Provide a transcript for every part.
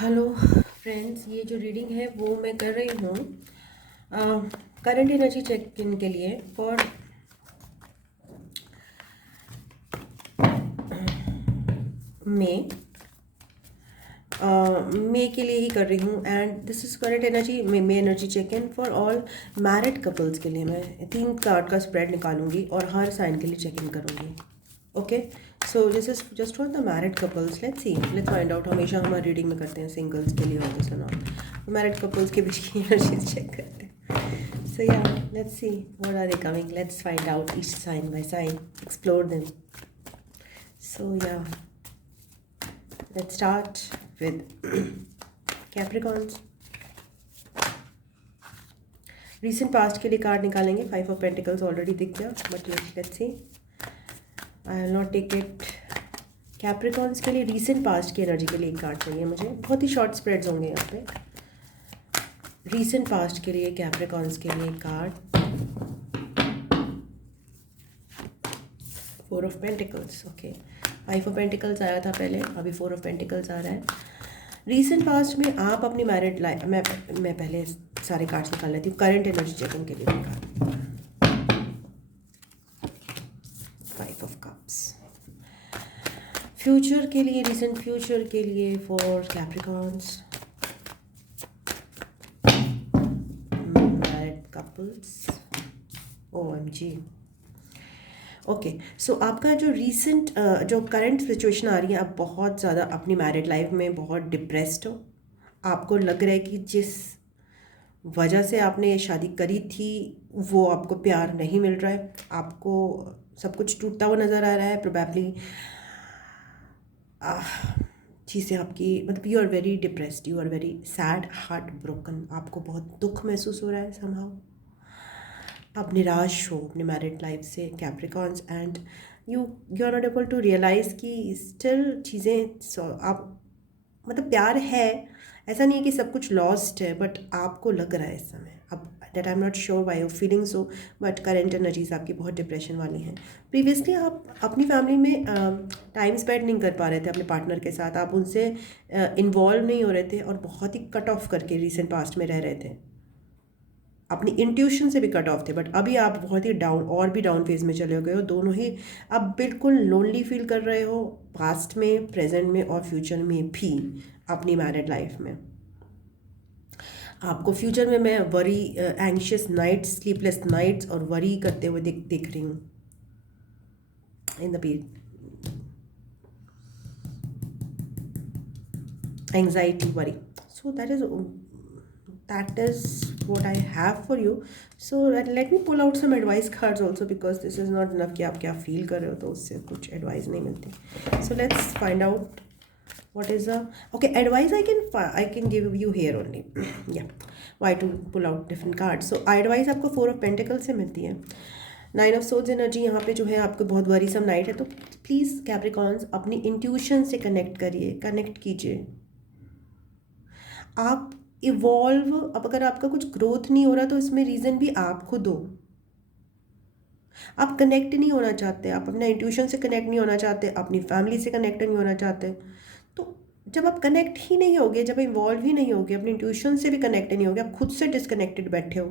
Hello friends, ये जो reading है वो मैं कर रही हूँ करंट एनर्जी चेक इन के लिए फॉर मे मे के लिए ही कर रही हूँ। And this is current energy May energy check in for all married couples के लिए। मैं 3 कार्ड का स्प्रेड निकालूंगी और हर साइन के लिए चेक इन करूँगी। Okay, so this is just for the married couples. Let's find out. हमेशा हमारी रीडिंग में करते हैं सिंगल्स के लिए और दिस नॉट, मैरिड कपल्स के बीच की एनर्जीज चेक करते हैं। So yeah, let's see what are they coming. Let's find out each sign by sign, explore them. So yeah, let's start with Capricorns. Recent past के लिए card निकालेंगे। 5 of pentacles already दिख गया, but let's see, I will not take it. Capricorns के लिए recent past की energy के लिए एक कार्ड चाहिए मुझे। बहुत ही शॉर्ट स्प्रेड्स होंगे यहाँ पे। रीसेंट पास्ट के लिए कैप्रिकॉन्स के लिए एक card. 4 of pentacles. Okay, 5 of pentacles आया था पहले, अभी 4 ऑफ पेंटिकल्स आ रहा है। रीसेंट पास्ट में आप अपनी मैरिड लाइफ, मैं पहले सारे कार्ड्स निकाल लेती हूँ करंट एनर्जी चेकिंग के लिए भी कार्ड। 5 ऑफ कप्स फ्यूचर के लिए, रीसेंट फ्यूचर के लिए for Capricorns married couples. OMG। Okay, so आपका जो रीसेंट जो करंट सिचुएशन आ रही है, आप बहुत ज़्यादा अपनी मैरिड लाइफ में बहुत डिप्रेस्ड हो। आपको लग रहा है कि जिस वजह से आपने ये शादी करी थी वो आपको प्यार नहीं मिल रहा है। आपको सब कुछ टूटता हुआ नज़र आ रहा है। प्रोबेबली चीज़ें आपकी, मतलब you are very depressed, you are very sad, heart broken. आपको बहुत दुख महसूस हो रहा है समहाउ। आप निराश हो अपने मैरिड लाइफ से Capricorns. And you are not able to realise कि स्टिल चीज़ें आप, मतलब प्यार है, ऐसा नहीं है कि सब कुछ लॉस्ट है, बट आपको लग रहा है इस समय अब that I am not sure why you feeling so, but current energies आपकी बहुत डिप्रेशन वाली हैं। प्रीवियसली आप अपनी फैमिली में टाइम स्पेंड नहीं कर पा रहे थे अपने पार्टनर के साथ, आप उनसे इन्वॉल्व नहीं हो रहे थे और बहुत ही कट ऑफ करके रीसेंट पास्ट में रह रहे थे। अपनी इंट्यूशन से भी कट ऑफ थे, बट अभी आप बहुत ही डाउन, और भी डाउन फेज में चले गए हो। दोनों ही आप बिल्कुल लोनली फील कर रहे हो, पास्ट में, प्रेजेंट में और फ्यूचर में भी अपनी मैरिड लाइफ में। आपको फ्यूचर में मैं worry, anxious nights, sleepless nights और वरी करते हुए देख रही हूँ in the anxiety, worry. So that is what I have for you. So let me pull out some advice cards also, because this is not enough कि आप क्या feel कर रहे हो तो उससे कुछ advice नहीं मिलती. So let's find out what is okay, advice I can give you here only. Yeah, why to pull out different cards. So advice आपको 4 of Pentacles से मिलती है। 9 of Swords एनर्जी यहाँ पे जो है आपको बहुत वरीसम नाइट है, तो प्लीज़ कैप्रिकॉन्स अपनी इंट्यूशन से कनेक्ट कीजिए। आप इवॉल्व, अब अगर आपका कुछ ग्रोथ नहीं हो रहा तो इसमें रीज़न भी आप खुद हो। आप कनेक्ट नहीं होना चाहते, आप अपने इंट्यूशन से कनेक्ट नहीं होना चाहते, अपनी फैमिली से कनेक्ट नहीं होना चाहते। तो जब आप कनेक्ट ही नहीं होगे, जब इन्वॉल्व ही नहीं होगे, अपनी इंट्यूशन से भी कनेक्ट नहीं होगे, आप खुद से डिसकनेक्टेड बैठे हो,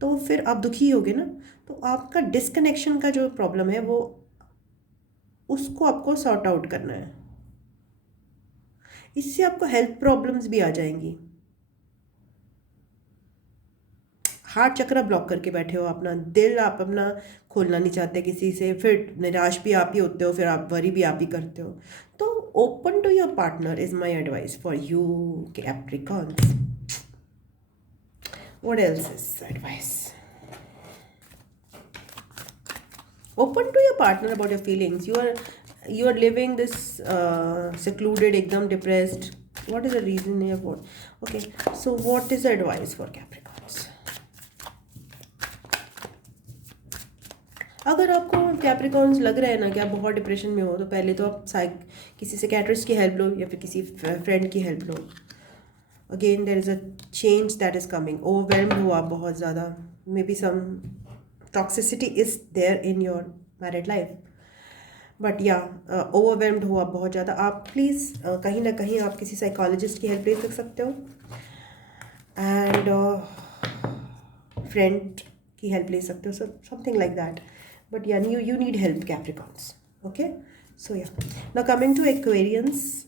तो फिर आप दुखी होगे ना। तो आपका डिसकनेक्शन का जो प्रॉब्लम है वो, उसको आपको सॉर्ट आउट करना है। इससे आपको हेल्थ प्रॉब्लम्स भी आ जाएंगी। हार्ट चक्र ब्लॉक करके बैठे हो, अपना दिल आप अपना खोलना नहीं चाहते किसी से, फिर निराश भी आप ही होते हो, फिर आप वरी भी आप ही करते हो। तो open to your partner is my advice for you Capricorns. What else is advice? Open to your partner about your feelings. You are living this secluded, एकदम depressed. What is the reason here for? Okay, so what is the advice for Capricorns? अगर आपको Capricorns लग रहा है ना कि आप बहुत डिप्रेशन में हो, तो पहले तो आप किसी साइकियाट्रिस्ट की हेल्प लो या फिर किसी फ्रेंड की हेल्प लो। Again there is a change that is coming. Overwhelmed हो आप बहुत ज़्यादा, maybe some toxicity is there in your married life. But या ओवरवेल्म्ड हो आप बहुत ज़्यादा, आप प्लीज़ कहीं ना कहीं आप किसी साइकोलॉजिस्ट की हेल्प ले सकते हो, एंड फ्रेंड की हेल्प ले सकते हो, something like that. But yeah you need help Capricorns. Okay, so yeah now coming to Aquarians.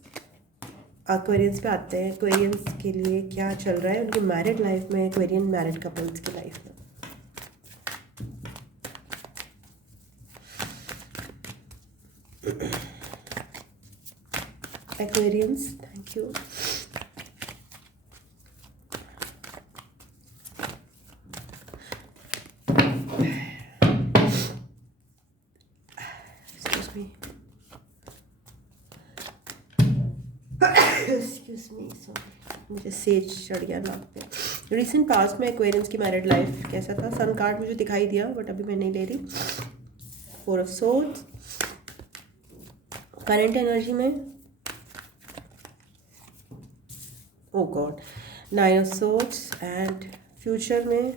Aquarians पे आते हैं. एक्वेरियंस के लिए क्या चल रहा है उनकी मैरिड लाइफ में, एक्वेरियन मैरिड कपल्स की लाइफ में. Aquarians, thank you. Excuse me, excuse me, sorry, मुझे सेज चढ़ गया नाक पे. रिसेंट पास्ट में एक्वेरियंस की मैरिड लाइफ कैसा था? सन कार्ड मुझे दिखाई दिया बट अभी मैं नहीं ले रही. 4 ऑफ सोर्ड्स. करंट एनर्जी में oh God 9 of swords, and future में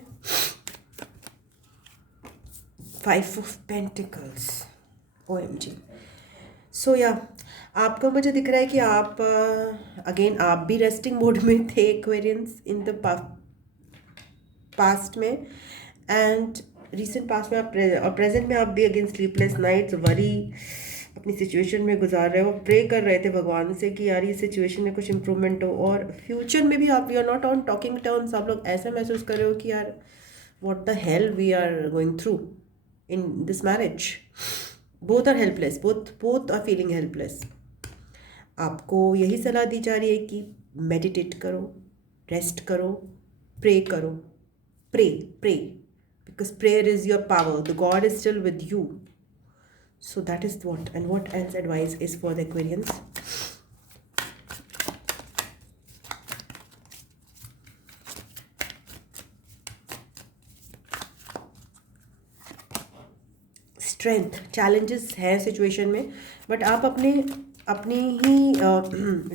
5 ऑफ पेंटिकल्स. OMG. सो या आपको मुझे दिख रहा है कि आप अगेन आप भी रेस्टिंग मोड में थे एक्वेरियंस इन द पास्ट में, एंड रिसेंट पास्ट में आप और प्रेजेंट में आप भी अगेन स्लीपलेस नाइट्स, वरी अपनी सिचुएशन में गुजार रहे हो. प्रे कर रहे थे भगवान से कि यार ये सिचुएशन में कुछ इम्प्रूवमेंट हो, और फ्यूचर में भी आप you are not on talking terms. आप लोग ऐसा महसूस कर रहे हो कि यार what the hell we are going through in this marriage. Both are helpless, both are feeling helpless. आपको यही सलाह दी जा रही है कि मेडिटेट करो, रेस्ट करो, प्रे करो. Pray because prayer is your power. The God is still with you. So that is what, and what else advice is for the Aquarians? Strength. Challenges हैं सिचुएशन में, बट आप अपनी ही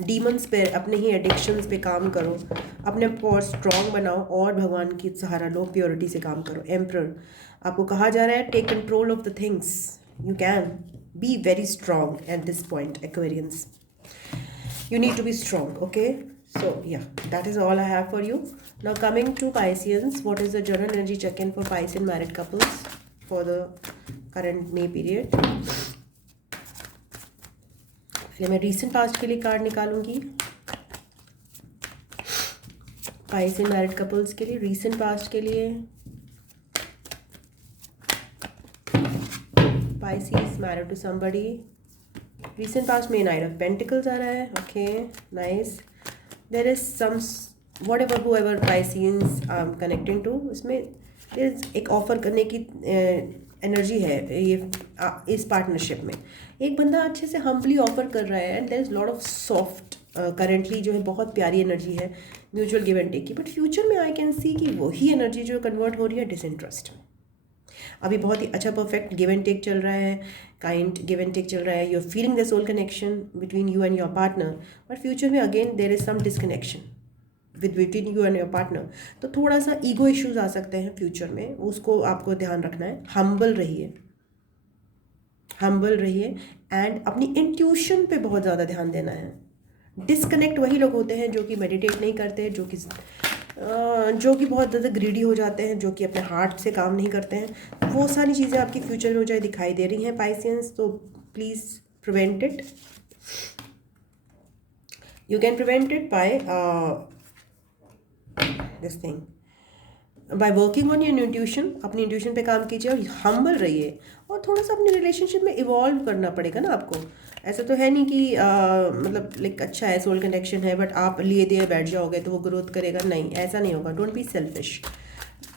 demons पे, अपने ही addictions पे काम करो, अपने आप को और स्ट्रॉन्ग बनाओ और भगवान की सहारा लो, प्योरिटी से काम करो. एम्परर, आपको कहा जा रहा है take control of the things. You can be very strong at this point Aquarians. You need to be strong. Okay, so yeah, that is all I have for you. Now coming to Pisceans, what is the general energy check-in for Piscean married couples for the current May period? पहले मैं recent past के लिए card निकालूंगी. Piscean married couples के लिए recent past के लिए. Pisces married to somebody. Recent past में Knight of Pentacles आ रहा है. Okay, nice. There is some whoever Pisceans connecting to, उसमें there is एक ऑफर करने की एनर्जी है ये इस पार्टनरशिप में. एक बंदा अच्छे से हम्बली ऑफर कर रहा है, and there is lot of soft currently जो है बहुत प्यारी एनर्जी है म्यूचुअल गिव एंड टेक की. बट फ्यूचर में आई कैन सी कि वही एनर्जी जो कन्वर्ट हो रही है डिसइंटरेस्ट में. अभी बहुत ही अच्छा परफेक्ट गिव एंड टेक चल रहा है, काइंड गिव एंड टेक चल रहा है. You are feeling the soul connection between you and your partner. But future में again there is some disconnection between you and your partner. तो थोड़ा सा ईगो इश्यूज आ सकते हैं फ्यूचर में, उसको आपको ध्यान रखना है. हम्बल रहिए एंड अपनी इंट्यूशन पे बहुत ज़्यादा ध्यान देना है. डिसकनेक्ट वही लोग होते हैं जो कि मेडिटेट नहीं करते, जो कि बहुत ज़्यादा ग्रीडी हो जाते हैं, जो कि अपने हार्ट से काम नहीं करते हैं. वो सारी चीज़ें आपकी फ्यूचर में मुझे दिखाई दे रही हैं पाइसियंस. तो please prevent it. You can prevent it by this thing, by working on your intuition. अपनी इंट्यूशन पे काम कीजिए और हम्बल रहिए, और थोड़ा सा अपने रिलेशनशिप में इवॉल्व करना पड़ेगा ना आपको. ऐसा तो है नहीं कि मतलब लाइक अच्छा है, सोल कनेक्शन है, बट आप लिए दिए बैठ जाओगे तो वो ग्रोथ करेगा. नहीं, ऐसा नहीं होगा. Don't be selfish.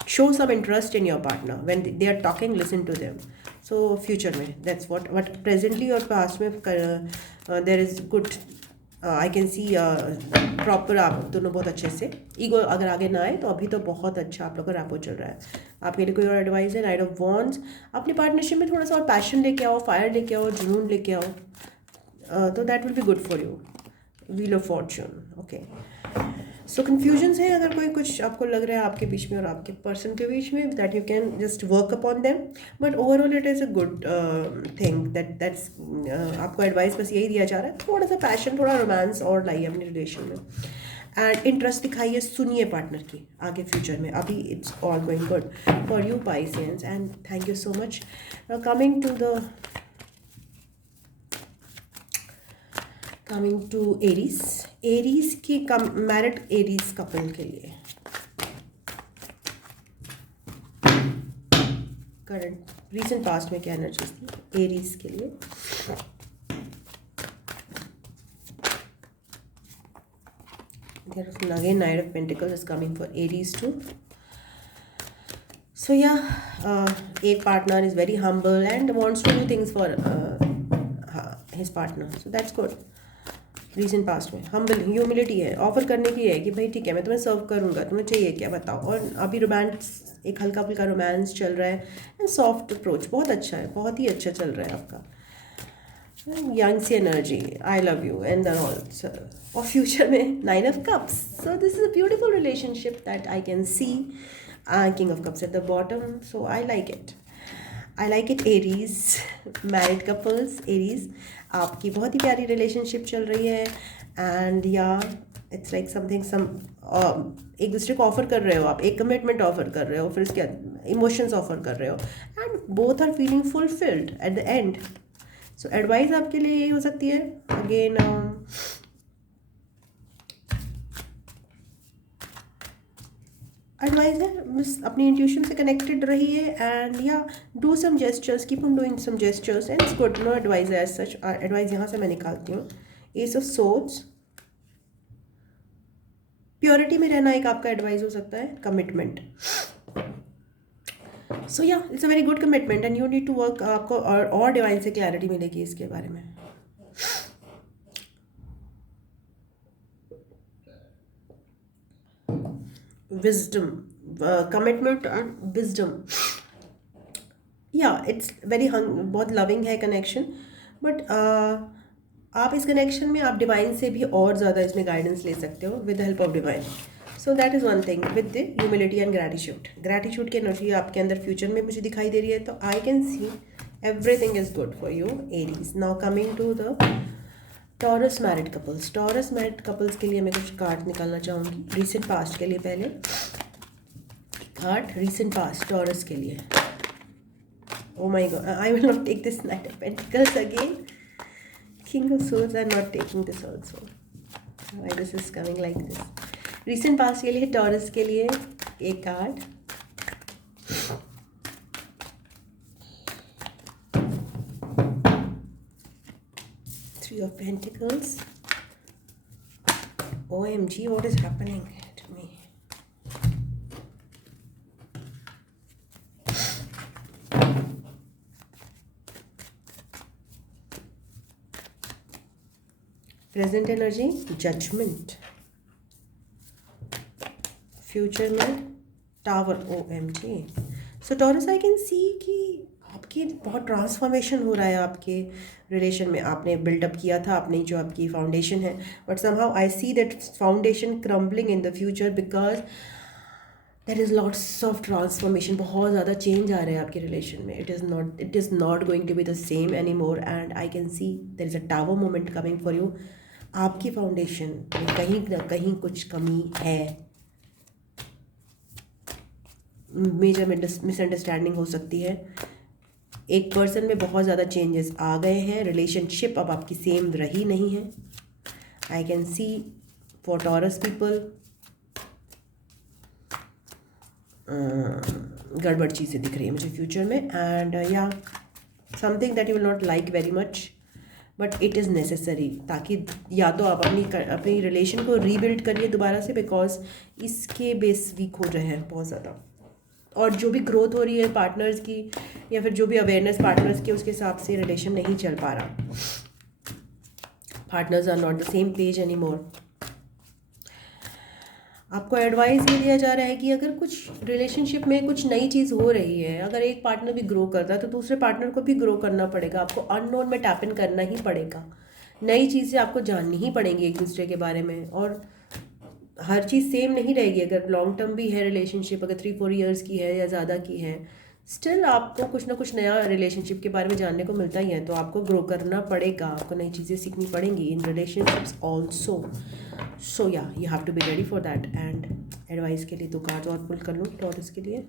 Show some interest in your partner when they are talking, listen to them. So future में दैट्स व्हाट प्रेजेंटली और पास्ट में there is good. I can see proper आप दोनों बहुत अच्छे से. ईगो अगर आगे ना आए तो अभी तो बहुत अच्छा आप लोग का रैपो चल रहा है. आपके लिए कोई और एडवाइस है? नाइट ऑफ वॉन्ड्स, अपनी पार्टनरशिप में थोड़ा सा और पैशन लेके आओ, फायर लेके आओ, जुनून लेके आओ, तो that will be good for you. Wheel of Fortune, okay. So confusions है, अगर कोई कुछ आपको लग रहा है आपके बीच में और आपके पर्सन के बीच में, that you can just work upon them, but overall it is a good thing that's आपको एडवाइस बस यही दिया जा रहा है, थोड़ा सा पैशन, थोड़ा रोमांस और लाइए अपने रिलेशन में, एंड इंटरेस्ट दिखाइए, सुनिए पार्टनर की आगे फ्यूचर में। अभी it's all going good for you Pisceans, and thank you so much. Coming to Aries, Aries की मैरिड एरीज कपल के लिए करंट रीसेंट पास्ट में क्या एनर्जीज थी एरीज के लिए? Again, Knight of Pentacles is coming for Aries too. So yeah, एक partner is very humble and wants to do things for his partner. So that's good. Recent past में humble humility है, offer करने की है कि भाई ठीक है मैं तुम्हें सर्व करूँगा, तुम्हें चाहिए क्या बताओ। और अभी रोमांस, एक हल्का फुल्का रोमांस चल रहा है, एंड सॉफ्ट अप्रोच बहुत अच्छा है, बहुत ही अच्छा चल रहा है आपका। यंग सी energy, I love you and all. और फ्यूचर में 9 of cups, so this is a beautiful relationship that I can see. King of cups at the bottom, so I like it, I like it. Aries married couples, Aries आपकी बहुत ही प्यारी relationship चल रही है, and या it's like something एक दूसरे को ऑफर कर रहे हो आप, एक कमिटमेंट ऑफर कर रहे हो, फिर उसके इमोशंस ऑफर कर रहे हो, and both are feeling fulfilled at the end. So advice आपके लिए यही हो सकती है। अगेन एडवाइस है बस अपनी इंट्यूशन से कनेक्टेड रहिए, and yeah do some gestures, keep on doing some gestures, and it's good. No advice as such, advice यहाँ से मैं निकालती हूँ। एस ऑफ सोर्ड्स, प्योरिटी में रहना एक आपका एडवाइस हो सकता है, commitment. So yeah it's a very good commitment and you need to work. आपको और डिवाइन से क्लैरिटी मिलेगी इसके बारे में। Wisdom, commitment and wisdom, yeah it's very बहुत लविंग है कनेक्शन, बट आप इस कनेक्शन में आप डिवाइन से भी और ज़्यादा इसमें गाइडेंस ले सकते हो with the help of divine. So that is one thing with the humility and gratitude. Gratitude की एनर्जी आपके अंदर फ्यूचर में मुझे दिखाई दे रही है, तो I can see everything is good for you Aries. Now coming to the Taurus married couples, Taurus married couples के लिए मैं कुछ कार्ड निकालना चाहूँगी रीसेंट पास्ट के लिए। पहले कार्ड रीसेंट पास्ट टॉरस के लिए। Oh my God, I will not take this Knight of Pentacles again. King of Swords, I'm not taking this also. Why this is coming like this? Recent past के लिए, taurus के लिए एक card. Three of Pentacles. OMG, what is happening to me? Present energy judgement, future में tower. OMG, so Taurus I can see कि आपकी बहुत transformation हो रहा है आपके रिलेशन में। आपने बिल्डअप किया था अपनी जो आपकी फाउंडेशन है, but somehow I see that foundation crumbling in the future because there is lots of transformation. बहुत ज़्यादा चेंज आ रहा है आपके रिलेशन में। It is not going to be the same any more, and I can see there is a tower moment coming for you. आपकी foundation में कहीं ना कहीं कुछ कमी है, मेजर मिसअंडरस्टैंडिंग हो सकती है। एक पर्सन में बहुत ज़्यादा चेंजेस आ गए हैं, रिलेशनशिप अब आपकी सेम रही नहीं है। आई can C for taurus people गड़बड़ चीज़ें दिख रही है मुझे फ्यूचर में, एंड या something that you will not like very much, but it is necessary, ताकि या तो आप अपनी रिलेशन को रीबिल्ड करिए दोबारा से, बिकॉज इसके बेस वीक हो रहे हैं बहुत ज़्यादा। और जो भी ग्रोथ हो रही है पार्टनर्स की, या फिर जो भी अवेयरनेस पार्टनर्स की, उसके हिसाब से रिलेशन नहीं चल पा रहा। Partners are not the same page any more. आपको एडवाइस ये दिया जा रहा है कि अगर कुछ रिलेशनशिप में कुछ नई चीज़ हो रही है, अगर एक पार्टनर भी ग्रो करता है तो दूसरे पार्टनर को भी ग्रो करना पड़ेगा। आपको अननोन में टैप इन करना ही पड़ेगा। नई चीज़ें आपको जाननी ही पड़ेंगी एक दूसरे के बारे में, और हर चीज़ सेम नहीं रहेगी। अगर लॉन्ग टर्म भी है रिलेशनशिप, अगर 3-4 ईयर्स की है या ज़्यादा की है, स्टिल आपको कुछ ना कुछ नया रिलेशनशिप के बारे में जानने को मिलता ही है। तो आपको ग्रो करना पड़ेगा, आपको नई चीज़ें सीखनी पड़ेंगी in relationships also. So yeah you have to be ready for that. And advice के लिए 2 कार्ड्स और पुल कर लूँ टॉरस के लिए।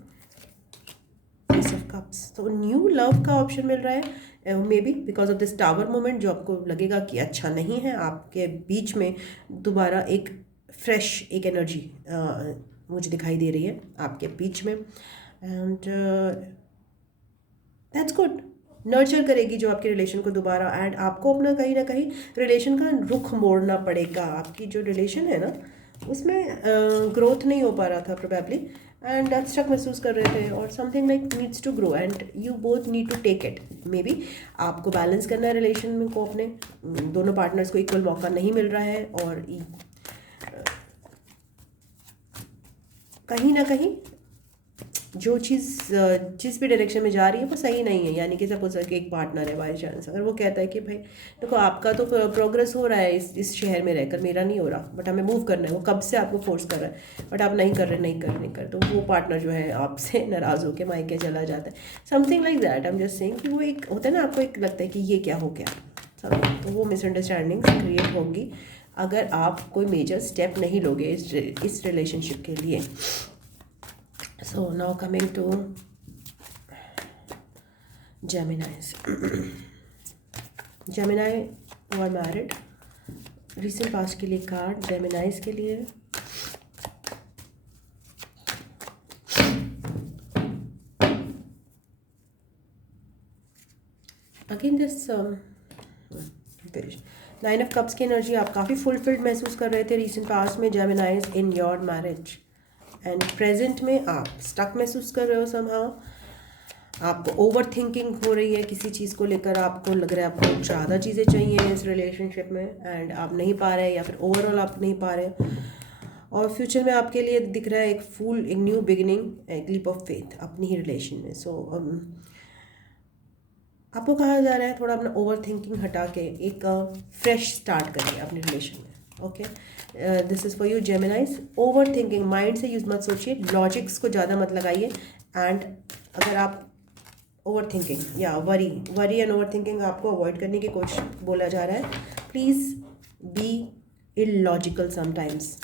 एस ऑफ कप्स, तो न्यू लव का ऑप्शन मिल रहा है, may be because of this tower moment, जो आपको लगेगा कि अच्छा नहीं है आपके बीच में। दोबारा एक फ्रेश एक एनर्जी मुझे दिखाई दे रही है आपके बीच में, एंड दैट्स गुड। नर्चर करेगी जो आपके रिलेशन को दोबारा, एंड आपको अपना कहीं ना कहीं रिलेशन का रुख मोड़ना पड़ेगा। आपकी जो रिलेशन है ना उसमें ग्रोथ नहीं हो पा रहा था प्रोबेबली, एंड आप स्टक महसूस कर रहे थे, और something like needs to grow and you both need to take it. Maybe आपको बैलेंस करना है रिलेशन में को, अपने दोनों पार्टनर्स को इक्वल मौका नहीं मिल रहा है, और कहीं ना कहीं जो चीज़ जिस भी डायरेक्शन में जा रही है वो सही नहीं है। यानी कि सपोज कि एक पार्टनर है बाई चांस, अगर वो कहता है कि भाई देखो आपका तो प्रोग्रेस हो रहा है इस शहर में रहकर, मेरा नहीं हो रहा, बट हमें मूव करना है, वो कब से आपको फोर्स कर रहा है बट आप नहीं कर रहे, नहीं कर नहीं कर, तो वो पार्टनर जो है आपसे नाराज़ होकर मायके चला जाता है। Something like that. I am just saying कि वो एक होता है ना, आपको एक लगता है कि ये क्या हो गया सब, तो वो मिसअंडरस्टैंडिंग क्रिएट होगी अगर आप कोई मेजर स्टेप नहीं लोगे इस रिलेशनशिप के लिए। So now coming to Geminis. Gemini who are married, recent past के लिए कार्ड Geminis के लिए। Again this 9 of Cups की एनर्जी, आप काफ़ी फुलफिल्ड महसूस कर रहे थे रिसेंट पास्ट में Geminis in your marriage, and present में आप स्टक महसूस कर रहे हो समहाउ। आपको ओवर थिंकिंग हो रही है किसी चीज़ को लेकर, आपको लग रहा है आपको ज़्यादा चीज़ें चाहिए इस रिलेशनशिप में, एंड आप नहीं पा रहे, या फिर ओवरऑल आप नहीं पा रहे। और फ्यूचर में आपके लिए दिख रहा है एक न्यू बिगिनिंग, एक लीप ऑफ फेथ अपनी ही रिलेशन में। सो आपको कहा जा रहा है थोड़ा अपना ओवर थिंकिंग हटा के एक फ्रेश स्टार्ट करिए अपने रिलेशन में। Okay, this is for you जेमिनाइज। Over thinking, mind से यूज मत सोचिए, लॉजिक्स को ज़्यादा मत लगाइए, एंड अगर आप ओवर थिंकिंग या वरी एंड ओवर थिंकिंग आपको अवॉइड करने की कोशिश बोला जा रहा है। Please be illogical sometimes.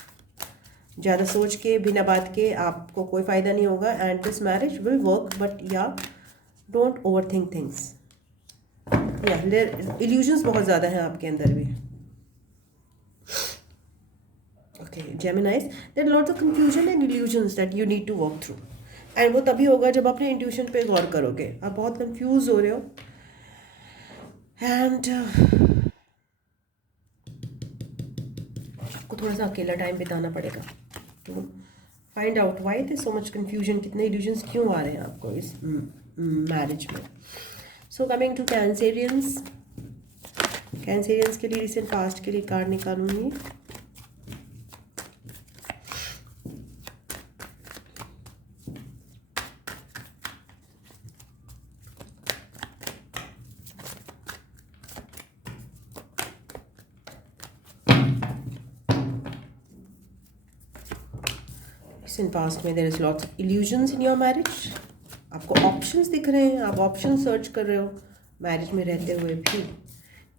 ज़्यादा सोच के बिना बात के आपको कोई फ़ायदा नहीं होगा, and this marriage will work, but या डोंट ओवर थिंक थिंग्स। या इल्यूजन्स बहुत ज़्यादा हैं आपके अंदर भी। Okay, Geminis, there are lots of confusion and illusions that you need to work through, and वो तभी होगा जब अपने इंट्यूशन पे गौर करोगे। आप बहुत कंफ्यूज हो रहे हो, एंड आपको थोड़ा सा अकेला टाइम बिताना पड़ेगा तो find out why there so much confusion, कितने इल्यूजन्स क्यों आ रहे हैं आपको इस मैरिज में। So coming to Cancerians, Cancerians के लिए रिसेंट पास्ट के लिए कार्ड निकालूंगी। इन पास्ट में there is lots of illusions in your marriage. आपको ऑप्शंस दिख रहे हैं, आप ऑप्शन सर्च कर रहे हो मैरिज में रहते हुए भी।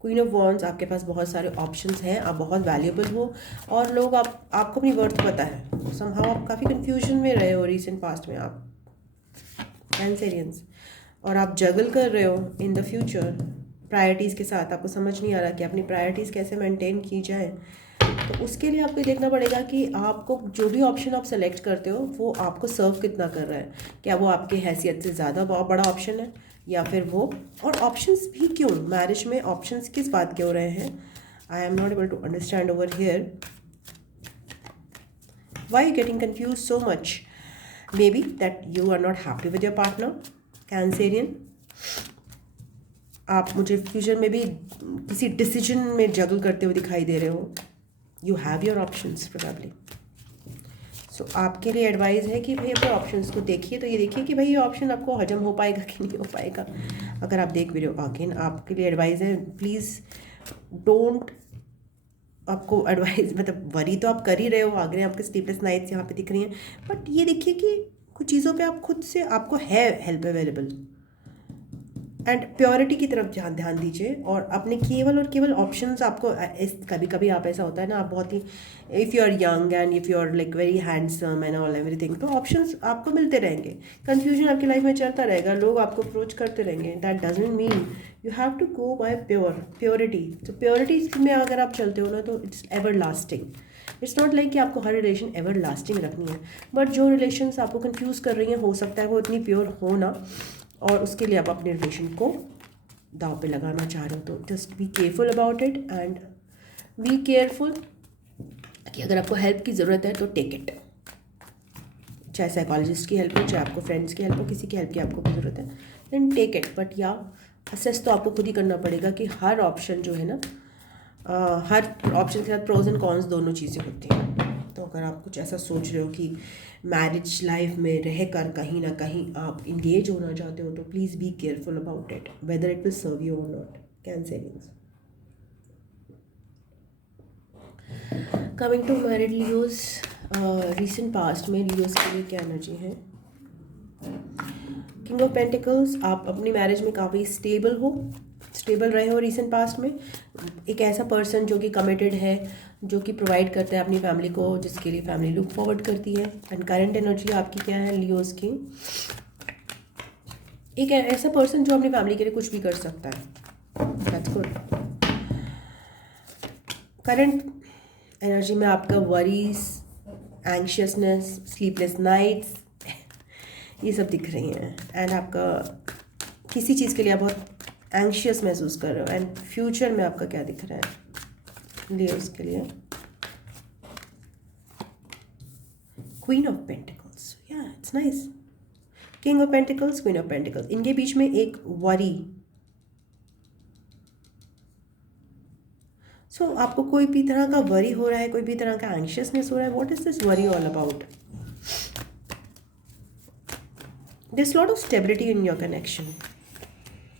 क्वीन ऑफ वॉन्ड्स, आपके पास बहुत सारे ऑप्शंस हैं, आप बहुत वैल्यूएबल हो, और लोग आपको अपनी वर्थ पता है। समहाउ आप काफ़ी कंफ्यूजन में रहे हो रिसेंट पास्ट में आप कैंसेरियंस, और आप जगल कर रहे हो इन द फ्यूचर प्रायोरिटीज़ के साथ। आपको समझ नहीं आ रहा कि अपनी प्रायोरिटीज़ कैसे मेंटेन की जाए। तो उसके लिए आपको देखना पड़ेगा कि आपको जो भी ऑप्शन आप सेलेक्ट करते हो वो आपको सर्व कितना कर रहा है। क्या वो आपकी हैसियत से ज़्यादा बड़ा ऑप्शन है, या फिर वो, और ऑप्शंस भी क्यों मैरिज में ऑप्शंस किस बात के हो रहे हैं। I am not able to understand over here why you getting confuse so much. Maybe that you are not happy with your partner Cancerian. आप मुझे फ्यूचर में भी किसी डिसीजन में जगल करते हुए दिखाई दे रहे हो। You have your options probably. So आपके लिए एडवाइस है कि भाई अपने ऑप्शंस को देखिए, तो ये देखिए कि भाई ये ऑप्शन आपको हजम हो पाएगा कि नहीं हो पाएगा। अगर आप देख भी रहे हो, अगेन आपके लिए एडवाइस है, प्लीज़ डोंट, आपको एडवाइस मतलब वरी तो आप कर ही रहे हो, आगे आपके स्लीपलेस नाइट्स यहाँ पे दिख रही हैं, बट ये देखिए कि कुछ चीज़ों पे आप खुद से, आपको है हेल्प अवेलेबल, एंड प्योरिटी की तरफ ध्यान दीजिए, और अपने केवल और केवल ऑप्शंस आपको इस, कभी कभी आप ऐसा होता है ना, आप बहुत ही, if you are young and if you are like very handsome and all everything, तो ऑप्शंस आपको मिलते रहेंगे, कन्फ्यूजन आपकी लाइफ में चलता रहेगा, लोग आपको अप्रोच करते रहेंगे, that doesn't mean you have to go by purity. तो प्योरिटी में अगर आप चलते हो ना, तो it's everlasting. It's not like कि आपको हर रिलेशन एवर लास्टिंग रखनी है, बट जो रिलेशंस आपको कन्फ्यूज़ कर रही हैं, हो सकता है वो इतनी प्योर हो ना, और उसके लिए आप अपने रिलेशन को दाव पे लगाना चाह रहे हो, तो just be careful about it, and be careful कि अगर आपको हेल्प की ज़रूरत है तो टेक इट, चाहे साइकोलॉजिस्ट की हेल्प हो, चाहे आपको फ्रेंड्स की हेल्प हो, किसी की हेल्प की आपको ज़रूरत है, देन टेक इट, बट या असेस तो आपको खुद ही करना पड़ेगा कि हर ऑप्शन जो है ना, हर ऑप्शन के साथ प्रोज एंड कॉन्स दोनों चीज़ें होती हैं। तो अगर आप कुछ ऐसा सोच रहे हो कि मैरिज लाइफ में रहकर कहीं ना कहीं आप इंगेज होना चाहते हो, तो please be careful about it, whether it will serve you और not. Cancerians coming to married Leos, recent past में लियोज के लिए क्या एनर्जी है? किंग ऑफ पेंटिकल्स, आप अपनी मैरिज में काफ़ी स्टेबल रहे हो रिसेंट पास्ट में, एक ऐसा पर्सन जो कि कमिटेड है, जो कि प्रोवाइड करता है अपनी फैमिली को, जिसके लिए फैमिली लुक फॉरवर्ड करती है। एंड करंट एनर्जी आपकी क्या है लियोज की? एक ऐसा पर्सन जो अपनी फैमिली के लिए कुछ भी कर सकता है, दैट्स गुड। करंट एनर्जी में आपका वरीज, एंग्शियसनेस, स्लीपलेस नाइट्स, ये सब दिख रही हैं, एंड आपका किसी चीज़ के लिए आप बहुत एंग्शियस महसूस कर रहे हो। एंड फ्यूचर में आपका क्या दिख रहा है लियोस के लिए? क्वीन ऑफ पेंटिकल्स, या it's nice. King of pentacles, queen of pentacles, इनके बीच में एक वरी। सो आपको कोई भी तरह का वरी हो रहा है, कोई भी तरह का एंग्शियसनेस हो रहा है। What is this worry all about? there's a lot of stability in your connection,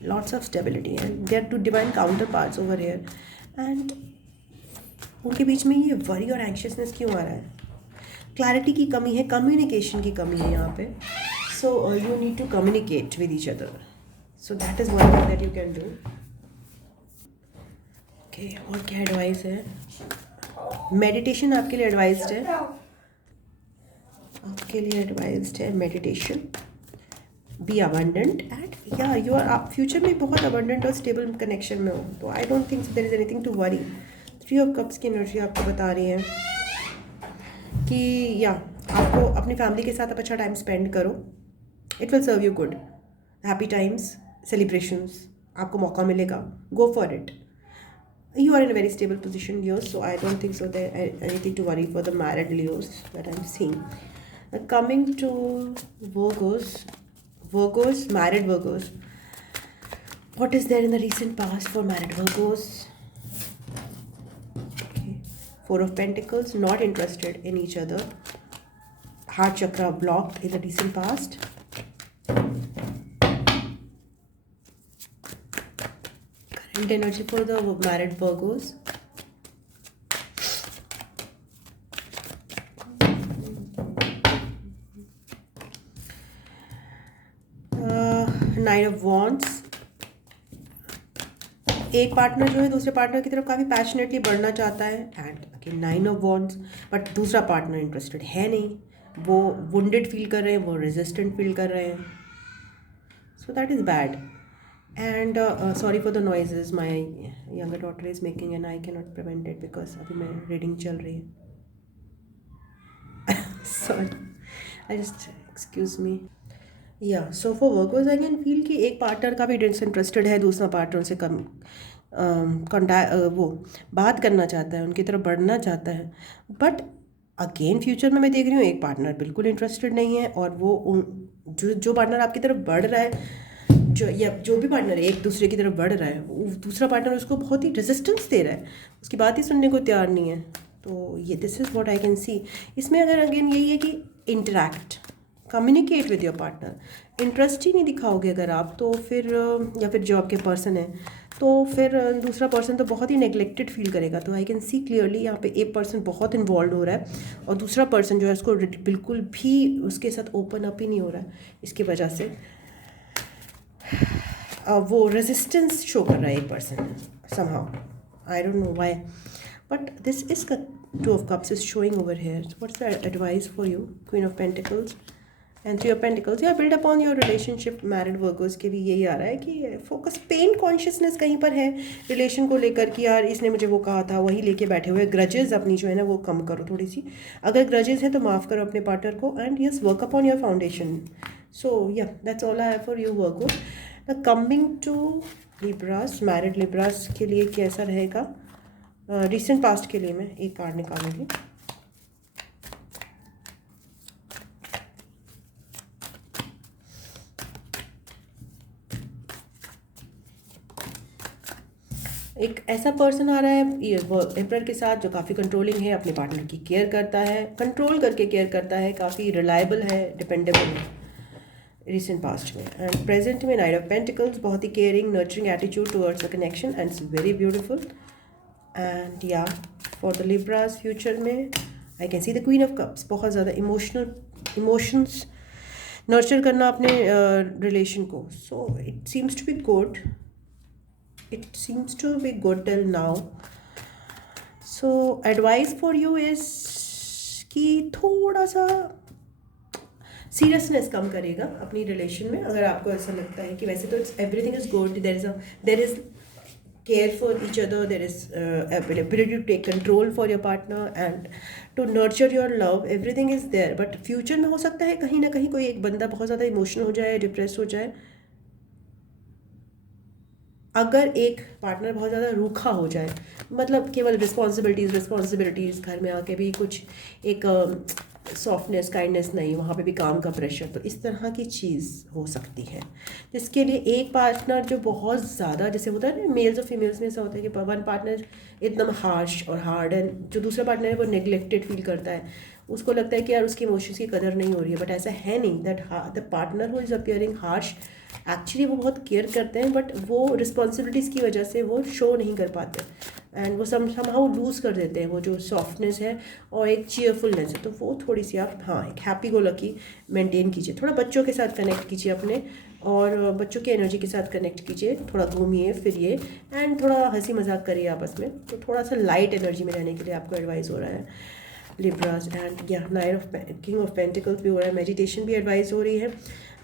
lots of stability, and there are two divine counterparts over here, and उनके बीच में ये वरी और एंग्शियसनेस क्यों आ रहा है? क्लैरिटी की कमी है, कम्युनिकेशन की कमी है यहाँ पे। So you need to communicate with each other, so that is one thing that you can do. Okay, और क्या एडवाइस है? मेडिटेशन आपके लिए एडवाइस्ड है, आपके लिए एडवाइस्ड है meditation. Be abundant, and yeah you are, आप फ्यूचर में बहुत अबंडेंट और स्टेबल कनेक्शन में हो, तो I don't think there is anything to worry. 3 of cups की एनर्जी आपको बता रही है कि या आपको अपनी फैमिली के साथ आप अच्छा टाइम स्पेंड करो, it will serve you good, happy times, celebrations, आपको मौका मिलेगा, go for it. You are in a very stable position, Leos, so I don't think so there anything to worry for the married Leos that I'm seeing. Coming to Virgos, married Virgos. What is there in the recent past for married Virgos? Okay. 4 of Pentacles, not interested in each other. Heart chakra blocked in the recent past. Current energy for the married Virgos. Nine of Wands. एक partner जो है दूसरे partner की तरफ काफ़ी passionately बढ़ना चाहता है, and again 9 of wands, but दूसरा पार्टनर इंटरेस्टेड है नहीं, वो वुंडेड फील कर रहे हैं, वो रेजिस्टेंट फील कर रहे हैं, so that is bad. And sorry for the noises, my younger daughter is making and I can not prevent it because अभी मैं रीडिंग चल रही है। Sorry, I just excuse me. Yeah so for Virgos I can feel कि एक partner का भी disinterested है, दूसरा पार्टनर से कम वो बात करना चाहता है, उनकी तरफ बढ़ना चाहता है, बट अगेन फ्यूचर में मैं देख रही हूँ एक पार्टनर बिल्कुल इंटरेस्टेड नहीं है, और वो जो पार्टनर आपकी तरफ बढ़ रहा है, जो भी पार्टनर एक दूसरे की तरफ बढ़ रहा है, वो दूसरा पार्टनर उसको बहुत ही रेजिस्टेंस दे रहा है, उसकी बात ही सुनने को तैयार नहीं है। तो ये this is what I can see. इसमें अगर अगेन यही है कि interact, communicate with your partner. Interest ही नहीं दिखाओगे अगर आप, तो फिर या फिर जो आपके पर्सन है, तो फिर दूसरा पर्सन तो बहुत ही नेग्लेक्टेड फील करेगा। तो आई कैन सी क्लियरली यहाँ पे एक पर्सन बहुत इन्वॉल्व हो रहा है और दूसरा पर्सन जो है उसको बिल्कुल भी उसके साथ ओपन अप ही नहीं हो रहा है। इसकी वजह से वो रेजिस्टेंस शो कर रहा है एक person somehow, I don't know why, but this is two of cups is showing over here. So what's the advice for you? Queen of Pentacles and Three of Pentacles. Yeah, build upon your relationship. Married Virgos के भी यही आ रहा है कि focus pen consciousness कहीं पर है relation को लेकर कि यार इसने मुझे वो कहा था, वही लेके बैठे हुए। ग्रजेस अपनी जो है ना वो कम करो थोड़ी सी, अगर ग्रजेस हैं तो माफ़ करो अपने पार्टनर को, and yes work upon your foundation. So yeah that's all I have for you Virgo. The coming to Libras, married Libras के लिए कैसा रहेगा रिसेंट पास्ट के लिए। मैं एक कार्ड निकालूंगी। एक ऐसा पर्सन आ रहा है एम्परर के साथ जो काफ़ी कंट्रोलिंग है, अपने पार्टनर की केयर करता है, कंट्रोल करके केयर करता है, काफ़ी रिलायबल है, डिपेंडेबल है रिसेंट पास्ट में। एंड प्रेजेंट में नाइट ऑफ पेंटिकल्स, बहुत ही caring nurturing attitude towards the connection and it's very beautiful. And yeah for the Libras future में I can see the queen of cups, बहुत ज़्यादा emotions nurture करना अपने relation को। So it seems to be good, it seems to be good till now. So advice for you is कि थोड़ा सा seriousness कम करेगा अपनी रिलेशन में। अगर आपको ऐसा लगता है कि वैसे तो it's everything is good, there is care for each other, there is ability to take control for your partner and to nurture your love, everything is there, but future में हो सकता है कहीं ना कहीं कोई एक बंदा बहुत ज़्यादा इमोशनल हो जाए, डिप्रेस हो जाए। अगर एक पार्टनर बहुत ज़्यादा रूखा हो जाए, मतलब केवल रिस्पॉन्सिबिलिटीज़ घर में आके भी कुछ एक सॉफ्टनेस काइंडनेस नहीं, वहाँ पे भी काम का प्रेशर, तो इस तरह की चीज़ हो सकती है जिसके लिए एक पार्टनर जो बहुत ज़्यादा, जैसे होता है ना मेल्स और फीमेल्स में ऐसा होता है कि वन पार्टनर एकदम हार्श और हार्ड एंड जो दूसरा पार्टनर है वो नेग्लेक्टेड फील करता है, उसको लगता है कि यार उसके इमोशंस की कदर नहीं हो रही है। बट ऐसा है नहीं, that the partner who is appearing harsh actually वो बहुत केयर करते हैं, बट वो रिस्पॉन्सिबिलिटीज़ की वजह से वो शो नहीं कर पाते एंड वो समहाउ लूज़ कर देते हैं वो जो सॉफ्टनेस है और एक चीयरफुलनेस है। तो वो थोड़ी सी आप एक हैप्पी गो लकी मेंटेन कीजिए, थोड़ा बच्चों के साथ कनेक्ट कीजिए अपने, और बच्चों की एनर्जी के साथ कनेक्ट कीजिए, थोड़ा घूमिए फिरिए एंड थोड़ा हंसी मजाक करिए आपस में। तो थोड़ा सा लाइट एनर्जी में रहने के लिए आपको एडवाइस हो रहा है लिब्रास। एंड या night of king of pentacles भी हो रहा है, मेडिटेशन भी एडवाइस हो रही है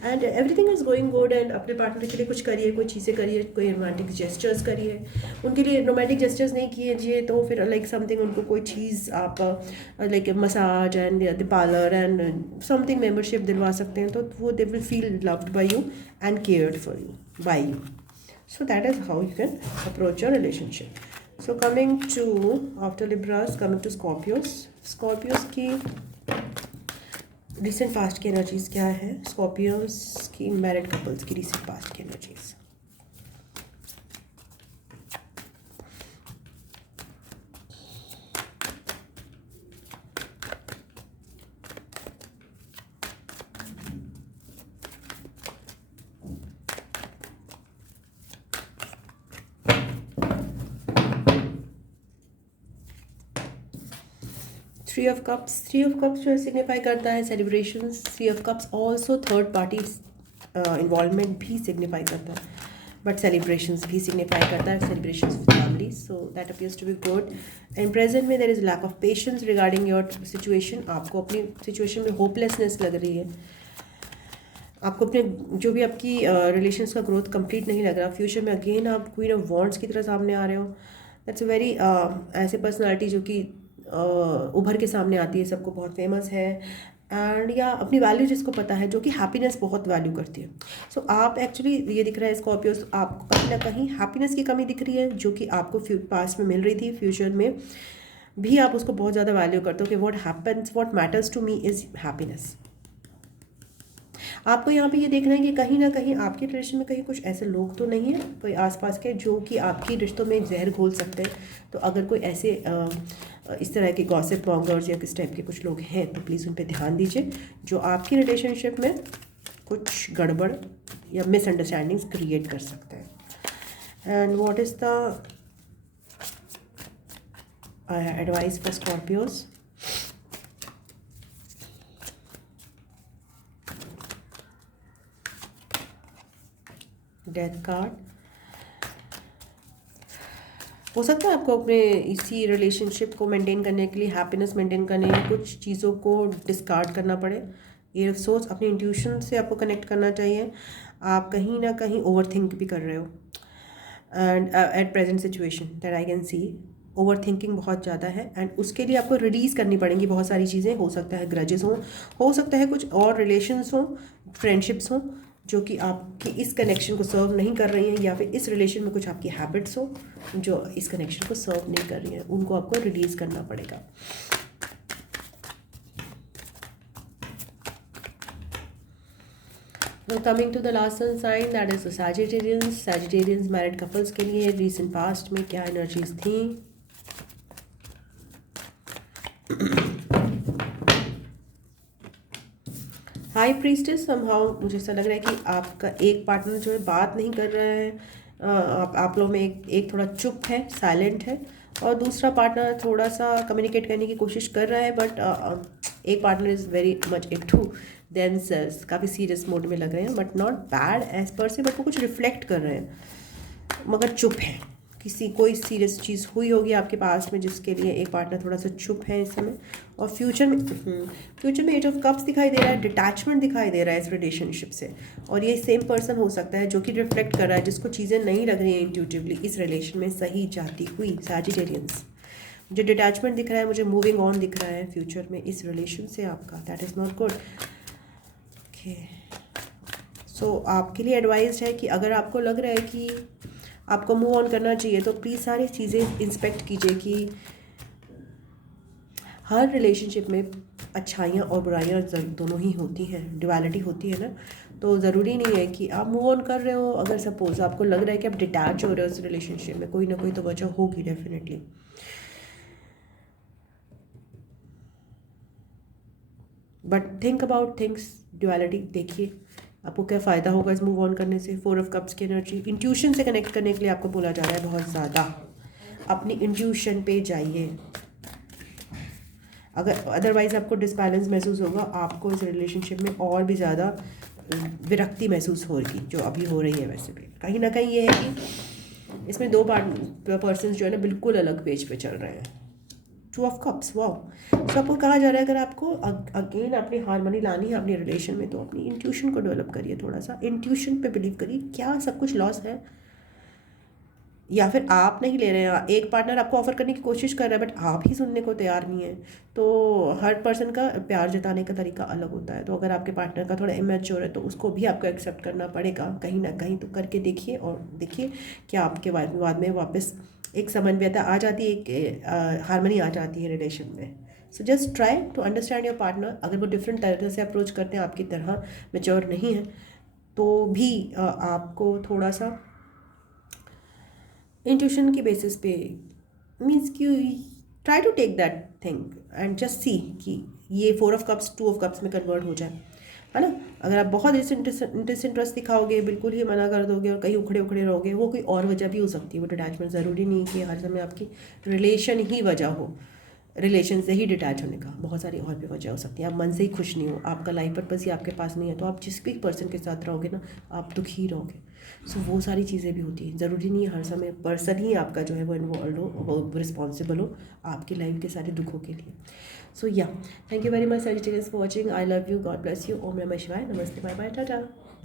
and everything is going good. And अपने पार्टनर के लिए कुछ करिए, कोई चीज़ें करिए, कोई रोमांटिक जेस्चर्स करिए। उनके लिए रोमांटिक जेस्चर्स नहीं कीजिए तो फिर लाइक समथिंग उनको कोई चीज़ आप like massage and the parlour and something membership दिलवा सकते हैं, तो वो they will feel loved by you and cared for you by you. So that is how you can approach your relationship. So coming to after Libras, coming to Scorpios की recent past की energies क्या है, Scorpios की married couples की recent past की energies. Three of cups जो है signify करता है celebrations. Three of cups also third party involvement भी सिग्निफाई करता है, बट सेलिब्रेशंस भी सिग्निफाई करता है, celebrations with family. So that appears to be good. And present में there is lack of patience regarding your situation. आपको अपनी situation में होपलेसनेस लग रही है, आपको अपने जो भी आपकी रिलेशंस का ग्रोथ कंप्लीट नहीं लग रहा। फ्यूचर में अगेन आप क्वीन ऑफ वॉन्ड्स की तरह सामने आ रहे हो। दैट्स अ वेरी ऐसे पर्सनालिटी जो कि उभर के सामने आती है, सबको बहुत फेमस है एंड या अपनी वैल्यू जिसको पता है, जो कि हैप्पीनेस बहुत वैल्यू करती है। सो आप एक्चुअली ये दिख रहा है स्कॉर्पियोस, आपको कहीं ना कहीं हैप्पीनेस की कमी दिख रही है जो कि आपको पास्ट में मिल रही थी, फ्यूचर में भी आप उसको बहुत ज़्यादा वैल्यू करते हो कि what matters to me is happiness. आपको यहाँ पे ये देखना है कि कहीं ना कहीं आपके रिलेशन में कहीं कुछ ऐसे लोग तो नहीं हैं कोई आसपास के जो कि आपकी रिश्तों में जहर घोल सकते हैं। तो अगर कोई ऐसे इस तरह के गॉसिप मॉन्गर्स या किस टाइप के कुछ लोग हैं तो प्लीज़ उन पर ध्यान दीजिए, जो आपकी रिलेशनशिप में कुछ गड़बड़ या मिसअंडरस्टैंडिंग्स क्रिएट कर सकते हैं। And what is the advice for Scorpios? Death card. हो सकता है आपको अपने इसी रिलेशनशिप को मेंटेन करने के लिए, हैप्पीनेस मेंटेन करने के लिए कुछ चीज़ों को डिस्कार्ड करना पड़े। ये अफसोस, अपने इंट्यूशन से आपको कनेक्ट करना चाहिए। आप कहीं ना कहीं ओवर थिंक भी कर रहे हो, and at present situation that I can C over thinking बहुत ज़्यादा है, एंड उसके लिए आपको रिलीज़ करनी पड़ेंगी बहुत सारी चीज़ें। हो सकता है ग्रजेस हो सकता है कुछ और रिलेशंस हों, फ्रेंडशिप्स हों जो कि आपकी इस कनेक्शन को सर्व नहीं कर रही हैं, या फिर इस रिलेशन में कुछ आपकी हैबिट्स हो जो इस कनेक्शन को सर्व नहीं कर रही हैं, उनको आपको रिलीज़ करना पड़ेगा। Coming to the last sun sign that is Sagittarians married couples के लिए रीसेंट पास्ट में क्या एनर्जीज थी? High priestess. समहाउ मुझे ऐसा लग रहा है कि आपका एक पार्टनर जो है बात नहीं कर रहा है, आप लोगों में एक थोड़ा चुप है, साइलेंट है, और दूसरा पार्टनर थोड़ा सा कम्युनिकेट करने की कोशिश कर रहा है, बट एक partner is very much into themselves, काफ़ी सीरियस मोड में लग रहे हैं, but not bad as per से, बट वो कुछ रिफ्लेक्ट कर रहे हैं मगर चुप है। कोई सीरियस चीज़ हुई होगी आपके पास में जिसके लिए एक पार्टनर थोड़ा सा चुप है इस समय। और फ्यूचर में एट ऑफ कप्स दिखाई दे रहा है, डिटैचमेंट दिखाई दे रहा है इस रिलेशनशिप से, और ये सेम पर्सन हो सकता है जो कि रिफ्लेक्ट कर रहा है, जिसको चीज़ें नहीं लग रही हैं इंट्यूटिवली इस रिलेशन में सही जाती हुई। सैजिटेरियंस, मुझे डिटैचमेंट दिख रहा है, मुझे मूविंग ऑन दिख रहा है फ्यूचर में इस रिलेशन से आपका। That is not good. Okay, so आपके लिए एडवाइस है कि अगर आपको लग रहा है कि आपको मूव ऑन करना चाहिए तो प्लीज़ सारी चीज़ें इंस्पेक्ट कीजिए कि हर रिलेशनशिप में अच्छाइयाँ और बुराइयाँ दोनों ही होती हैं, ड्युअलिटी होती है ना। तो ज़रूरी नहीं है कि आप मूव ऑन कर रहे हो, अगर सपोज आपको लग रहा है कि आप डिटैच हो रहे हो उस रिलेशनशिप में, कोई ना कोई तो वजह होगी definitely. But think about things, duality देखिए आपको क्या फ़ायदा होगा इस मूव ऑन करने से। 4 ऑफ कप्स की एनर्जी, इंट्यूशन से कनेक्ट करने के लिए आपको बोला जा रहा है बहुत ज़्यादा, अपनी इंट्यूशन पे जाइए। अगर अदरवाइज़ आपको डिसबैलेंस महसूस होगा, आपको इस रिलेशनशिप में और भी ज़्यादा विरक्ति महसूस होगी जो अभी हो रही है। वैसे भी कहीं ना कहीं ये है कि इसमें दो पर्सन जो है ना बिल्कुल अलग पेज पे चल रहे हैं। 2 ऑफ कप्स, वाओ। तो आपको कहा जा रहा है अगर आपको अगेन अपनी हारमोनी लानी है अपनी रिलेशन में तो अपनी इंट्यूशन को डेवलप करिए, थोड़ा सा इंट्यूशन पे बिलीव करिए। क्या सब कुछ लॉस है, या फिर आप नहीं ले रहे हैं, एक पार्टनर आपको ऑफर करने की कोशिश कर रहा है बट आप ही सुनने को तैयार नहीं है। तो हर पर्सन का प्यार जताने का तरीका अलग होता है, तो अगर आपके पार्टनर का थोड़ा इमेच्योर है तो उसको भी आपको एक्सेप्ट करना पड़ेगा कहीं ना कहीं। तो करके देखिए और देखिए क्या आपके बाद में वापस एक समन्वयता आ जाती है, एक हारमोनी आ जाती है रिलेशन में। So just try to understand your partner. अगर वो डिफरेंट तरह से अप्रोच करते हैं, आपकी तरह मेच्योर नहीं है, तो भी आपको थोड़ा सा इंट्यूशन की बेसिस पे मीन्स कि try to take that thing and just see कि ये 4 ऑफ कप्स 2 ऑफ कप्स में कन्वर्ट हो जाए, है ना। अगर आप बहुत इंटरेस्ट दिखाओगे, बिल्कुल ही मना कर दोगे और कहीं उखड़े उखड़े रहोगे, वो कोई और वजह भी हो सकती है। वो डिटैचमेंट ज़रूरी नहीं कि हर समय आपकी रिलेशन ही वजह हो, रिलेशन से ही डिटैच होने का बहुत सारी और भी वजह हो सकती है। आप मन से ही खुश नहीं हो, आपका लाइफ पर्पस ही आपके पास नहीं है, तो आप जिस भी पर्सन के साथ रहोगे ना आप दुखी रहोगे। सो वो सारी चीज़ें भी होती हैं, ज़रूरी नहीं है हर समय पर्सन ही आपका जो है वो इन्वॉल्व हो, वो रिस्पॉन्सिबल हो आपकी लाइफ के सारे दुखों के लिए। So yeah thank you very much Sagittarius for watching. I love you, God bless you, ओम नमः शिवाय, नमस्ते, बाय बाय, टाटा।